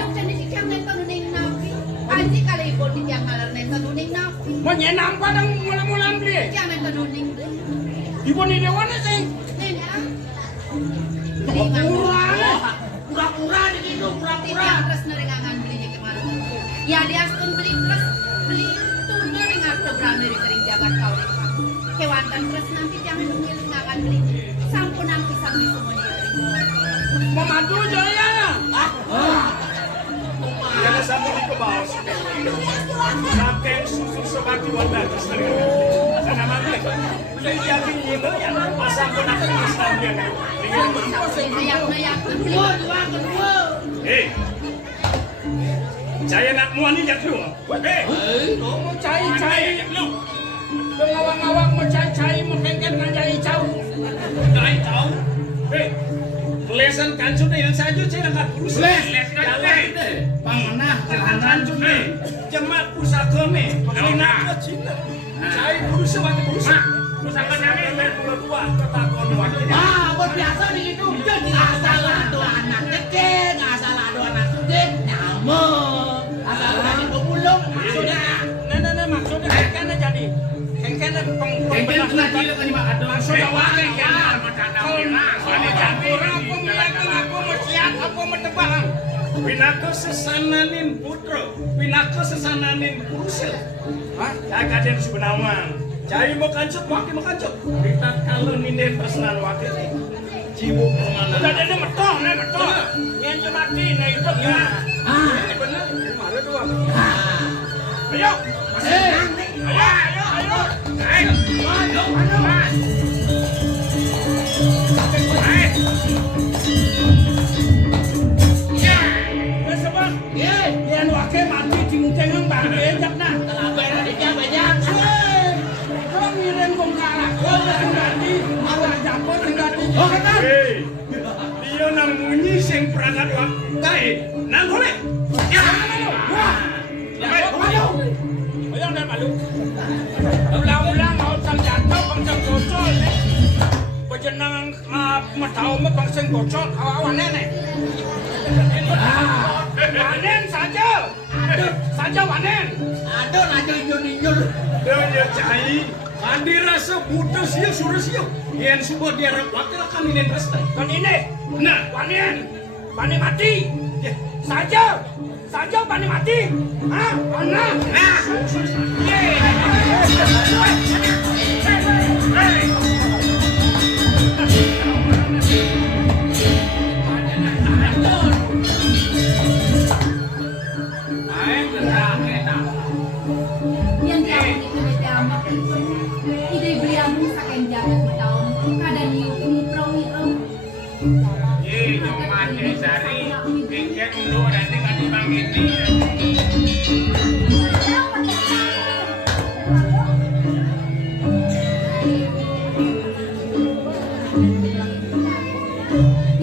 Yung tadi titiang nenten uning napi. Aji kalau ibu titiang ngalar nenten uning napi. Menyenang padang mula-mula beli. Titiang nenten uning beli. Ibu ni dewa ni sih. Nenek ah. Beli nganggur. Pura-pura di situ, pura-pura. Titiang terus neringangan belinya kemarin. Ya dia pun beli terus beli tur neringan ke Brameri kering jabat kau. Kewantan terus nanti jangan neringangan beli. Sampun ang pisang di semua dia. Memadu jaya. Ya na sampun di ke bawah. Sampai susu sebati wanda terus neringan. Sana mati. Beli yakin ini ya. Pasang pun aku pisang dia. Nayak-nayak beli. Hei. Jaya nak muan ni jak lu. Hei. Mau cai lu. Ngawang-ngawang mau cai mau kengken ngajai cau. Ngajai cau. Hei. Lesan kancut yang saja saya nak urus. Les kancut. Panganah jalan kancut ni. Jemaat pusaka ni. Kena ke Cina. Cai urus sebab urus. Pusaka ni berdua ketakon waktu. Ah, buat biasa di situ. Jadi asal ada anak kecil, asal ada anak sudah nyamuk, asal ada di pemulung maksudnya. Nah, maksudnya kengken jadi. Kengken pengbelah kan ada. Maksudnya wae kan kalau campur aku meyakin aku mesiat aku metebang. Pinako sesananin putra, pinako sesananin purusa. Hah? Kaden sebenawang. Cai mau kancut, wakil mau kancut. Kita kalau ninde tresnan wakil. sibuk kemana? Udah ada metong, metong. Yang mati, nah itu ya. Bener, kemarin doa. Ayo, ayo. Yan wake mati cingceng bang ejak nah. Kau ngirim kong karak, kau ganti, awak japot ganti. Oh kata. Dia nang munyi sing perangkat wakai, nang hole. Ya, wah. Ayo dah malu. Ulang-ulang mau sang jatuh, bang sang bocor nih. Pejenang matau mah bang sang bocor, awan nenek. Wanen saja. Saja wanen. Aduh, aduh, injul. Dia cai, mandi rasa buta sia suruh sia. Yang semua dia wakil akan ini resta. Kan ini. Nah, wanen mati. Saja bani mati. Hah? Mana? Nah. Yang tahu itu bete amat. Ide beli amu saken jaga tahu. Kada niu pro. Ye, mati sari. Kengkek dulu nanti kan dibangun ini.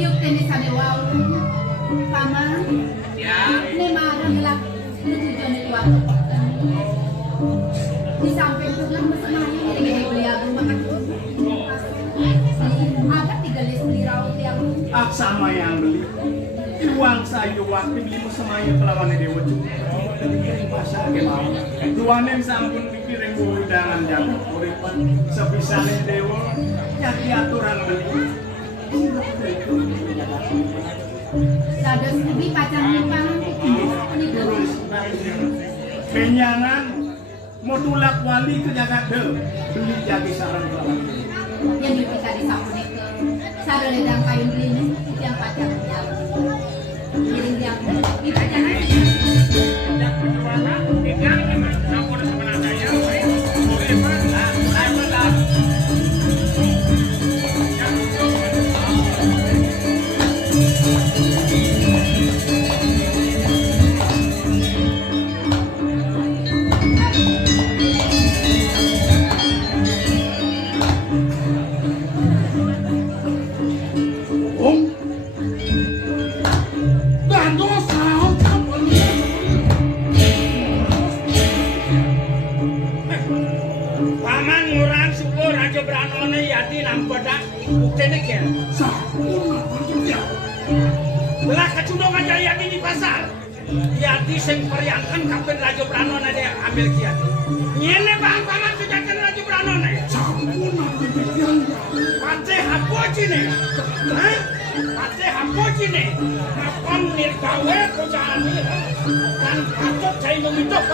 Yuk tenis ada wow. Paman. Ya. Ini marah gelap. Tujuan itu aku. Di samping itu lah mesenanya gede beli aku makan. Ada 3 lis beli rawat yang Sama yang beli. Uang saya waktu beli semaya pelawan dewa juga. Pasar ke mau. Tuanen sampun dikirim undangan jamu uripan sebisane dewa. Jadi aturan beli. Dados beli pacar nyimpangan Terus penyangan mau tulak wali ke Jakarta beli jadi sarang pelawan. yang dipika di sapune ke sare ledang kayu beli itu yang pacar jalan. Kirim dia di pacaran. Dan perjuangan tinggal dengan campur sebenarnya. Uripan lah. Paman ngurang suku Raja Branone yati nampedak buktene kel. Belah kacudong aja yati di pasar. Yati sing periangkan kapan Raja Branone dia ambil kiat. Nyene bang paman sujakan Raja Branone. Pate hapo cine. Hah? Pate hapo cine. Kapan nirgawe ko jani. Kan patut cai mengitok.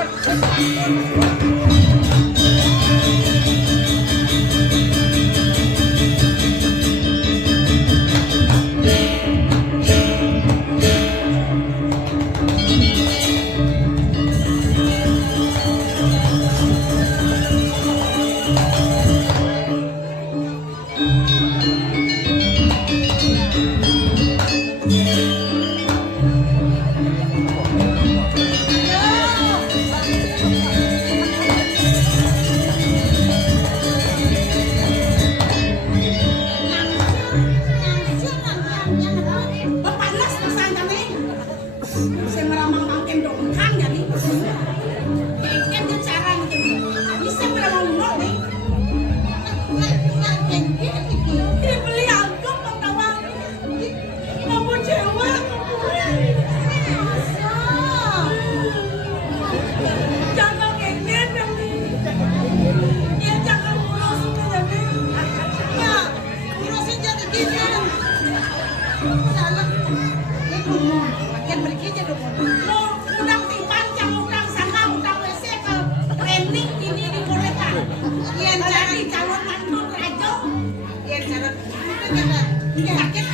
Sakit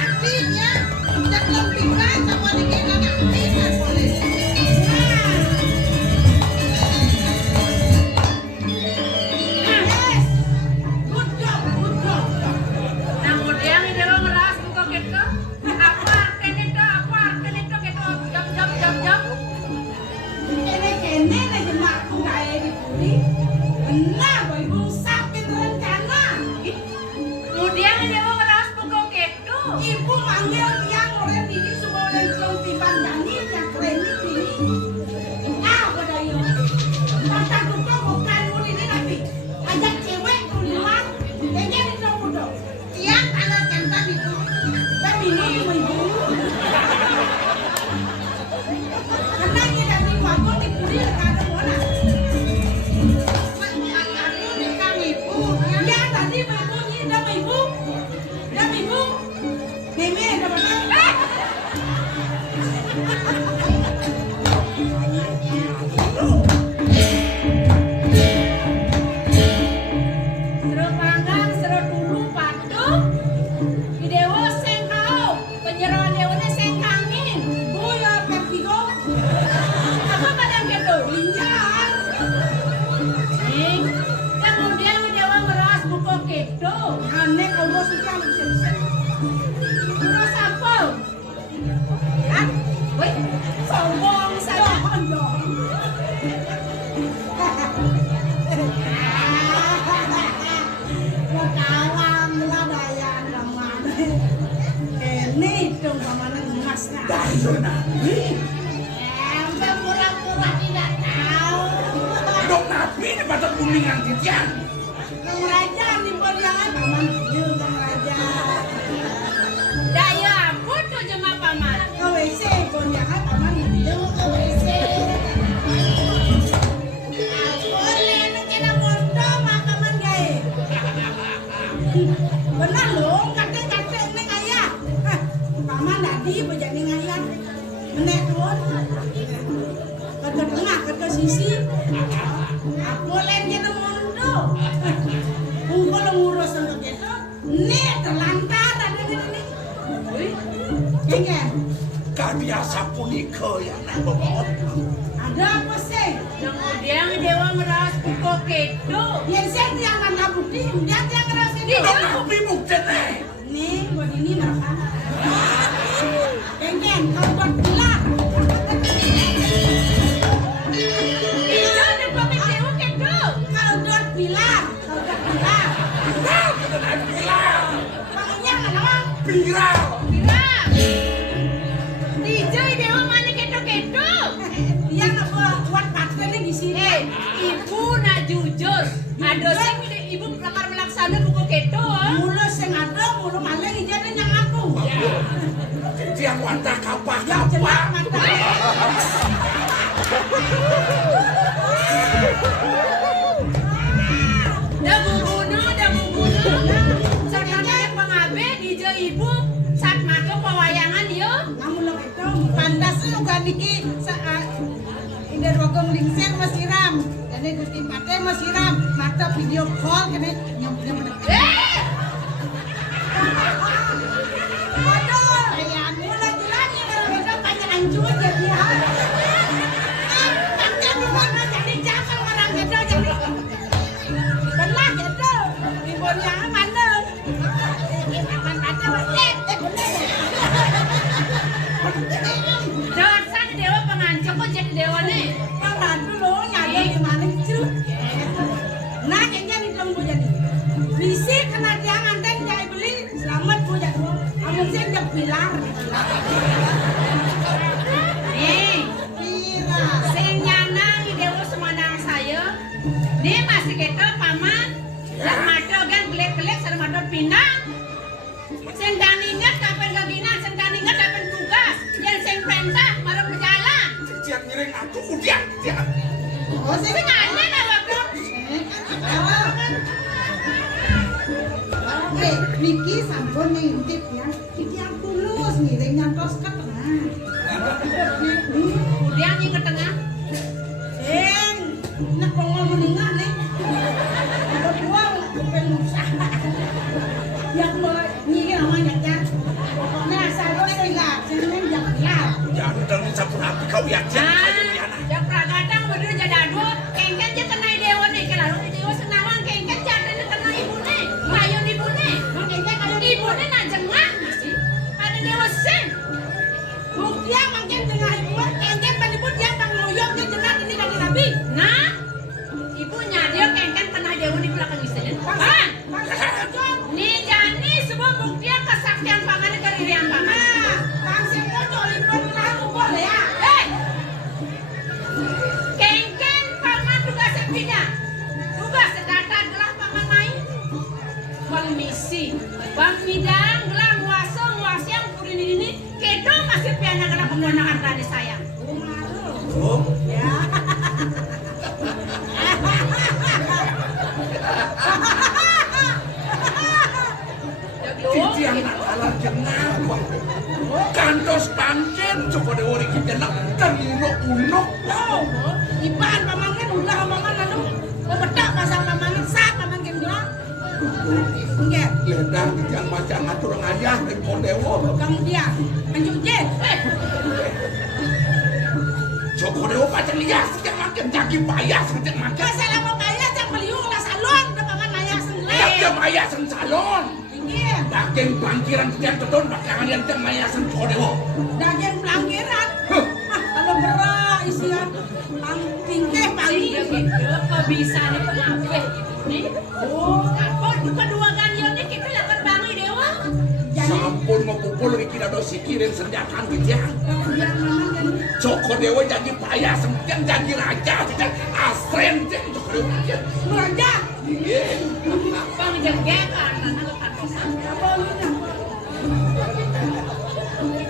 Ibu manggil yang orang ini semua orang cium timbang dangin yang keren ini. Ah, badayo. Mata duka bukan muli ini nanti. Ajak cewek keluar, kayaknya di dong. Tiang kalau cantan itu, dan minum ibu. Karena ini dari wagon di puri ada mana? Aku nikah ibu. Ya tadi ibu ini dah ibu. Dah ibu. Neme ada mana? Seru panggang, seru dulu patuh. Di dewa sengkau, penyerahan dewa sengkangin. Buya pertigo. Apa kadang gitu? Linjar. Kemudian di dewa meras buku kedo. Aneh kalau sudah bisa. Terus apa? Hah? Woi, sombong saja. Kawan ladayan laman. Ini dong paman emas nah. Dayo nabi. Sampai pura-pura tidak tahu. Dok nabi ini pada kuningan titian. Kang Raja di poriangan paman dia Kang Raja. Daya ampun tuh jemaah paman. Ke WC poriangan paman dia ke WC. Boleh kena mondo mah paman gae. Benar loh, kakek-kakek neng ayah. Paman tadi bejani ayah. Menek tuh. Ke tengah, ke sisi. Aku lain kena mondo. Ungkol ngurus untuk itu. Nih terlantar ada ini. Kengken. Kabiasa punika ya nabot. Ada apa sih? Kemudian dewa meras buku kedo. Yang saya yang mana bukti, dia yang ngerasa itu. Dok nabi bukti nih. Nih, buat ini mereka. Kengken, kau buat pilar. Itu di buku dewa kedo. Kau buat pilar, kau buat pilar. Nah, kita naik pilar. Panggilnya kenapa? Pilar. Bilang. Dijai dewa mana kedo-kedo. Dia nak buat patennya di sini. Ibu nak jujur. Ada sing ibu lakar melaksana buku kedo. Mulu sing ada, mulu malah ijazah yang aku. Titian wantah Jelak kapah-kapah. mata. Dah bubuno. Sakanya pengabe dijai ibu saat makan pewayangan yo. Namun lo itu pandas juga niki saat ini rogong lingser masih ram. Jadi gusti pate masih ram. Mata video call kene nyam-nyam. Waduh, mulai-mulai kalau beda banyak hancur jadi ha. Nanti rumah jadi jatuh orang beda jadi. Benar gitu. Ribon yang mana? Aman ada boleh. Dosan dewa pengancam kok jadi dewa nih. Parah dulu nyada gimana cu? Nah kayaknya di dalam gue jadi. Bisi kena tiang anten jai beli selamat gue jadi. Amun saya jadi pilar. Nih, Pilar. sing nyanang di dewa semanang saya. Nih masih keto paman. Sak mado gan gelek-gelek sareng mado pinang. Sing kan ingat kapan keginan, sing kan ingat kapan tugas. Yang sing perintah marang berjalan. Titian ngiring aku udian titian. Oh saya Sing aneh dah waktu. Oke, Niki sampun ngintip ya. Iki yang tulus ngiring nyantos ke tengah. Udah nih ke tengah. Sing, nak pengol meninggal nih. Ada buang kepen usaha. Yang mau nyingin namanya kan. Pokoknya asal lo sehingga, sehingga jangan hilang. Jangan dalam Tapi kau ya Jak pragadang bener jadi adu, kengken je kena dewa nih, kalau dewa senawang kengken jadi kena ibu nih, mayun ibu nih, kengken kalau ibu nih nak jengah sih, ada dewa sen, bukti makin jengah ibu, kengken pada ibu dia bang loyong dia jengah ini lagi nabi, nah, ibunya dia kengken kena dewa di belakang istri, bang, nih jani semua bukti kesaktian pangan dari yang pangan, bang siapa coli pun kena ubah ya. Kengken paman tugasnya pindah. Tugas sedatar gelah paman main. Wal misi. Bang midang gelah nguasiang kurin ini. Kedo masih piana gelah pengenakan tadi sayang. Ya. Titian alar jenang. Kantos pancen coba dewa kita nak unuk. Ipan paman kan ulah paman lalu. Bedak pasal paman sak paman kan bilang. Enggak. Ledang titian macam ngatur ngayah dengan dewa. Kamu dia. Anjuk je. Coba dewa macam lias sejak makan jaki payah sejak makan. Masalah mau kaya jangan beliung lah salon. Udah paman naya sengleh. Dia maya sen salon. Daging pelangkiran setiap tetun bakalan yang tem maya sen dewa. Daging pelangkiran. Kalau berak isian tingkeh pagi. Kok bisa nih kenapa ini? Oh, apa kedua ganjil nih kita lakukan bangi dewa. Sampun mau pukul kita do sikirin senjakan gitu. Coko dewa jadi payah sempit jadi raja tidak asren jadi coko dewa aja. Raja. Iya. Bang jenggekan anak kantosan. Apa ini?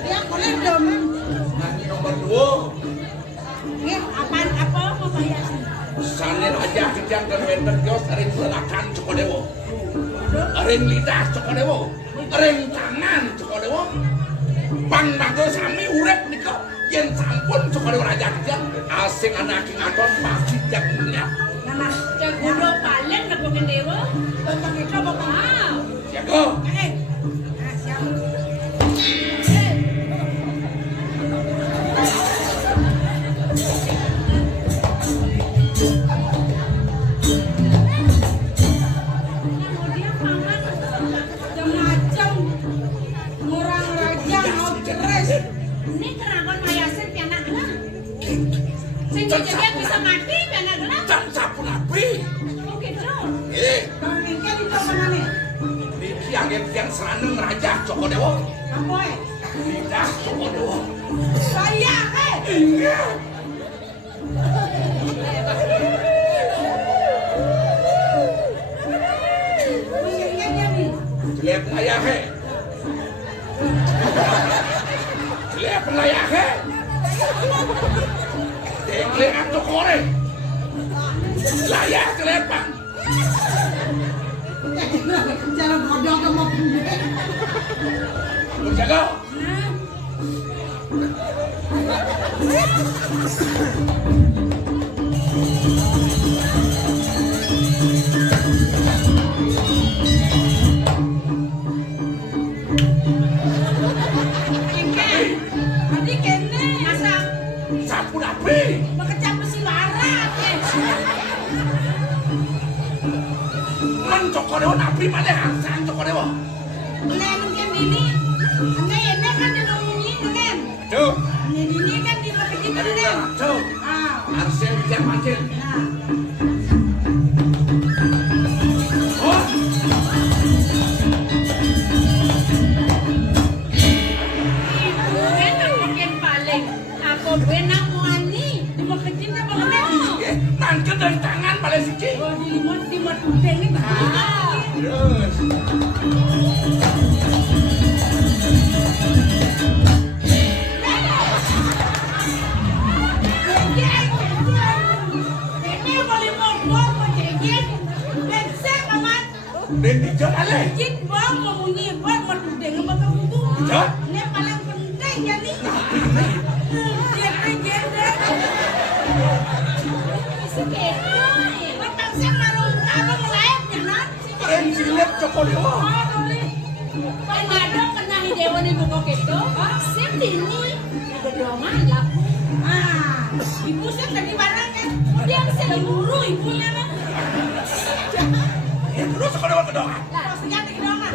Ya boleh dong. Nanti nomor 2. Apaan apa mau bayar? Sanir aja kijang dan wender kios aring selakan coko dewa. Aring lidah coko dewa. Aring tangan coko dewa. Bang bago sami urep niko. Yen sampun coko dewa raja kijang asing anak ngaton pasti jagnya. Nah, jago paling nakukin dewa. Bang itu bapak. Jago. Siap. Ini kenapa mayasin pianak gelah? Sing jajan bisa mati pianak gelah? Can sapu nabi. Oh gitu. Kalau mingke di mana nih? Niki yang seraneng raja coko dewa. Apa Lidah coko dewa. Saya Iya. Jelek layah Jelek layah Jelek atau kore. Layah jelek bang. Cara bodoh kamu punya. Jago. Tadi kene masak Sapu nabi. Makecap besi barat. Man coko dewa nabi mana hasan coko dewa. Nen mungkin ini. Ane kan di ngomongin nen. Tuh. Ini kan di lebih nen. Tuh. Arsel bisa mancing. Oh. Benang wani, di mau kecil apa nggak? Tangkap dari tangan paling sikit. Oh di limot udeng ini. Terus. Ini boleh ngomong mau cekit, bensin amat. Dan dijot ale. Cekit bang mau bunyi buat mau udeng apa kamu tuh? Dijot. Ini paling penting jadi. Keren silet coko dewa. Panado kena ni dewa ni buko keto. Sim dini. Berdua malap. sih buru ibunya mah. Terus kalau kedongan. Lah, senjata kedongan.